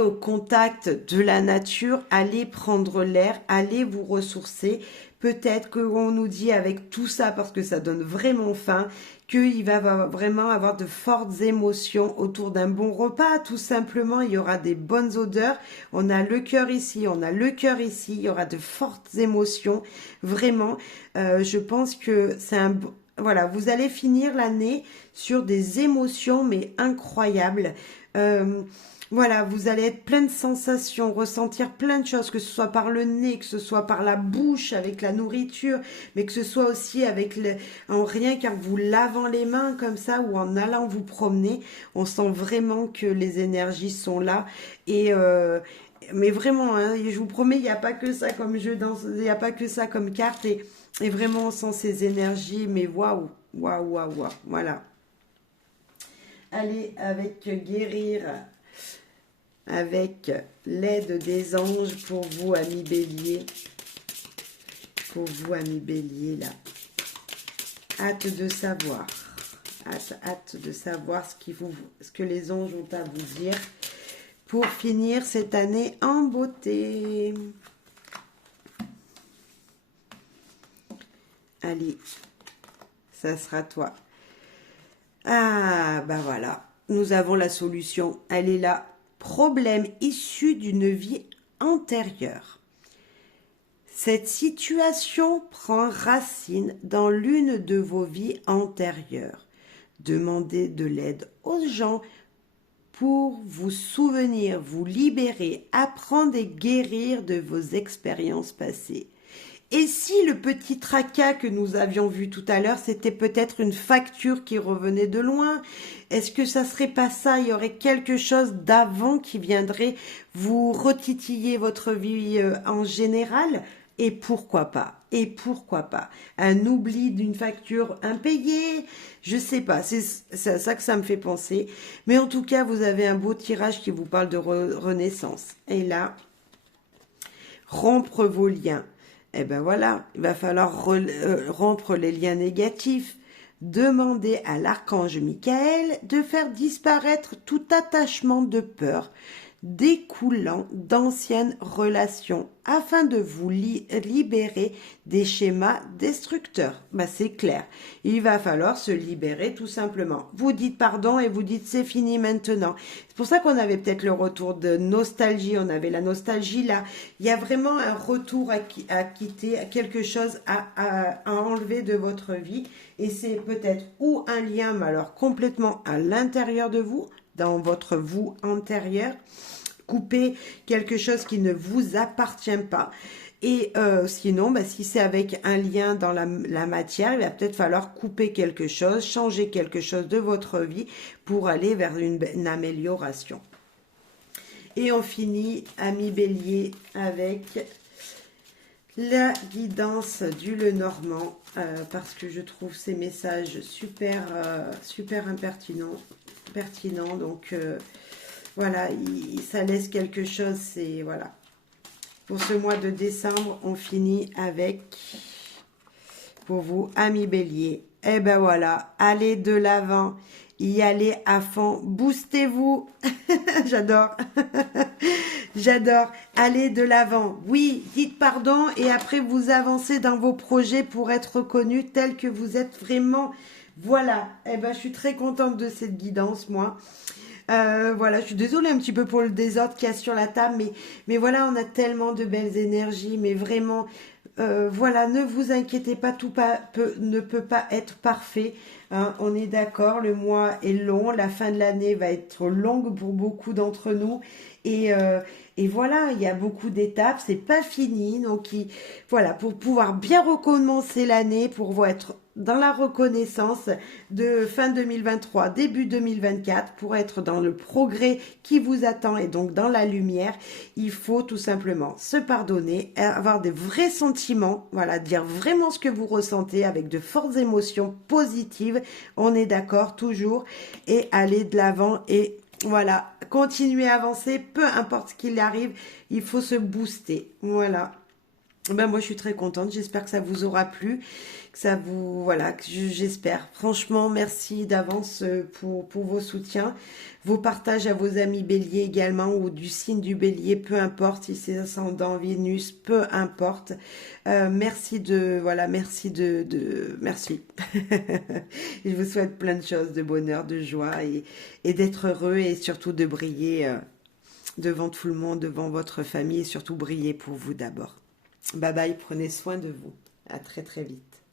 au contact de la nature, allez prendre l'air, allez vous ressourcer. Peut-être qu'on nous dit avec tout ça, parce que ça donne vraiment faim, qu'il va vraiment avoir de fortes émotions autour d'un bon repas. Tout simplement, il y aura des bonnes odeurs. On a le cœur ici, on a le cœur ici. Il y aura de fortes émotions. Vraiment, je pense que c'est un... Voilà, vous allez finir l'année sur des émotions, mais incroyables. Voilà, vous allez être plein de sensations, ressentir plein de choses, que ce soit par le nez, que ce soit par la bouche, avec la nourriture, mais que ce soit aussi avec en rien qu'en vous lavant les mains comme ça ou en allant vous promener. On sent vraiment que les énergies sont là et mais vraiment, hein, je vous promets, il n'y a pas que ça comme jeu, il n'y a pas que ça comme carte et vraiment on sent ces énergies, mais waouh, waouh, waouh, waouh, voilà. Allez, avec guérir, avec l'aide des anges pour vous, amis bélier. Pour vous, amis bélier, là. Hâte de savoir. Hâte de savoir ce que les anges ont à vous dire pour finir cette année en beauté. Allez, ça sera toi. Ah, bah voilà, nous avons la solution. Elle est là. Problème issu d'une vie antérieure. Cette situation prend racine dans l'une de vos vies antérieures. Demandez de l'aide aux gens pour vous souvenir, vous libérer, apprendre et guérir de vos expériences passées. Et si le petit tracas que nous avions vu tout à l'heure, c'était peut-être une facture qui revenait de loin? Est-ce que ça serait pas ça? Il y aurait quelque chose d'avant qui viendrait vous retitiller votre vie en général? Et pourquoi pas? Et pourquoi pas? Un oubli d'une facture impayée? Je sais pas, c'est à ça que ça me fait penser. Mais en tout cas, vous avez un beau tirage qui vous parle de renaissance. Et là, rompre vos liens. Eh ben voilà, il va falloir rompre les liens négatifs. Demandez à l'archange Michael de faire disparaître tout attachement de peur découlant d'anciennes relations afin de vous libérer des schémas destructeurs. Ben, c'est clair. Il va falloir se libérer tout simplement. Vous dites pardon et vous dites c'est fini maintenant. C'est pour ça qu'on avait peut-être le retour de nostalgie. On avait la nostalgie là. Il y a vraiment un retour à quitter, quelque chose à enlever de votre vie. Et c'est peut-être ou un lien, mais alors complètement à l'intérieur de vous, dans votre vous antérieur, couper quelque chose qui ne vous appartient pas. Et sinon, bah, si c'est avec un lien dans la matière, il va peut-être falloir couper quelque chose, changer quelque chose de votre vie pour aller vers une amélioration. Et on finit, ami Bélier, avec la guidance du Lenormand, parce que je trouve ces messages super, super pertinents. Donc, voilà, ça laisse quelque chose, c'est, voilà. Pour ce mois de décembre, on finit avec, pour vous, amis Bélier, et ben voilà, allez de l'avant, y allez à fond, boostez-vous, j'adore, j'adore, allez de l'avant, oui, dites pardon, et après vous avancez dans vos projets pour être reconnus tels que vous êtes vraiment, voilà, et ben je suis très contente de cette guidance, moi. Voilà, je suis désolée un petit peu pour le désordre qu'il y a sur la table, mais voilà, on a tellement de belles énergies, mais vraiment, voilà, ne vous inquiétez pas, ne peut pas être parfait, hein, on est d'accord, le mois est long, la fin de l'année va être longue pour beaucoup d'entre nous, et voilà, il y a beaucoup d'étapes, c'est pas fini, donc voilà, pour pouvoir bien recommencer l'année, pour être dans la reconnaissance de fin 2023, début 2024, pour être dans le progrès qui vous attend et donc dans la lumière, il faut tout simplement se pardonner, avoir des vrais sentiments, voilà, dire vraiment ce que vous ressentez avec de fortes émotions positives, on est d'accord toujours, et aller de l'avant et voilà, continuer à avancer, peu importe ce qu'il arrive, il faut se booster, voilà. Ben moi je suis très contente, j'espère que ça vous aura plu, que ça vous, voilà, j'espère. Franchement, merci d'avance pour vos soutiens, vos partages à vos amis béliers également, ou du signe du bélier, peu importe, si c'est ascendant, Vénus, peu importe. Merci merci. Je vous souhaite plein de choses, de bonheur, de joie et d'être heureux et surtout de briller devant tout le monde, devant votre famille et surtout briller pour vous d'abord. Bye bye, prenez soin de vous. À très très vite.